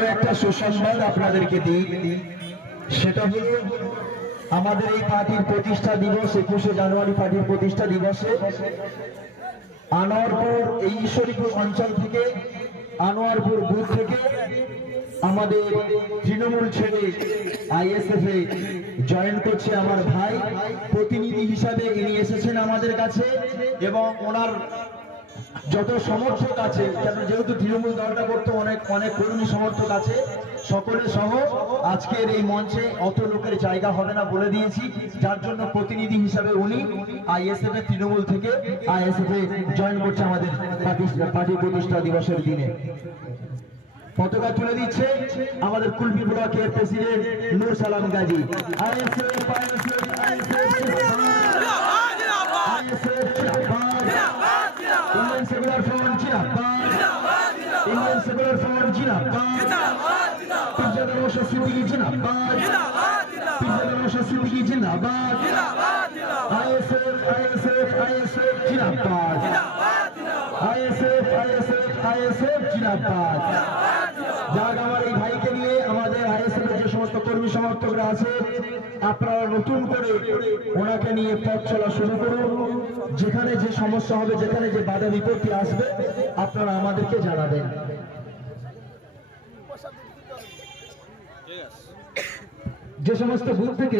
আরো একটা সুসংবাদ আপনাদেরকে দিই, সেটা হলো আমাদের এই পার্টির প্রতিষ্ঠা দিবস 21শে জানুয়ারি পার্টির প্রতিষ্ঠা দিবসে আনোয়ারপুর এই ঈশ্বরীপুর অঞ্চল থেকে আনোয়ারপুর বুথ থেকে আমাদের তৃণমূল ছেড়ে আইএসএফ এ জয়েন করছে আমার ভাই। প্রতিনিধি হিসাবে ইনি এসেছেন আমাদের কাছে এবং ওনার যত সমর্থক আছে, যেহেতু তৃণমূল দলটা করতে অনেক কর্মী সমর্থক আছে, সকলে সহ আজকের এই মঞ্চে অত লোকের জায়গা হবে না বলে দিয়েছি, যার জন্য প্রতিনিধি হিসাবে উনি আইএসএফ এর তৃণমূল থেকে আইএসএফ এ জয়েন করছে আমাদের পার্টি প্রতিষ্ঠা দিবসের দিনে। পতাকা তুলে দিচ্ছে আমাদের কুলপি ব্লকের প্রেসিডেন্ট নূর সালাম গাজী। ইন্ডিয়ান সেকুলার ফ্রন্ট জিন্দাবাদ, ইন্ডিয়ান সেকুলার ফ্রন্ট জিন্দাবাদ, পিরজাদা নওশাদ সিদ্দিকী জিন্দাবাদ, পিরজাদা নওশাদ সিদ্দিকী জিন্দাবাদ, আইএসএফ আইএসএফ আইএসএফ জিন্দাবাদ, আইএসএফ আইএসএফ আইএসএফ জিন্দাবাদ। যাক, আমার এই ভাইকে নিয়ে আমাদের আইএসএফ এর যে সমস্ত কর্মী সমর্থকরা আছে, আপনারা নতুন করে ওনাকে নিয়ে পথ চলা শুরু করুন। যেখানে যে সমস্যা হবে, যেখানে যে বাধা বিপত্তি আসবে, আপনারা আমাদেরকে জানাবেন। যে সমস্ত বুথ থেকে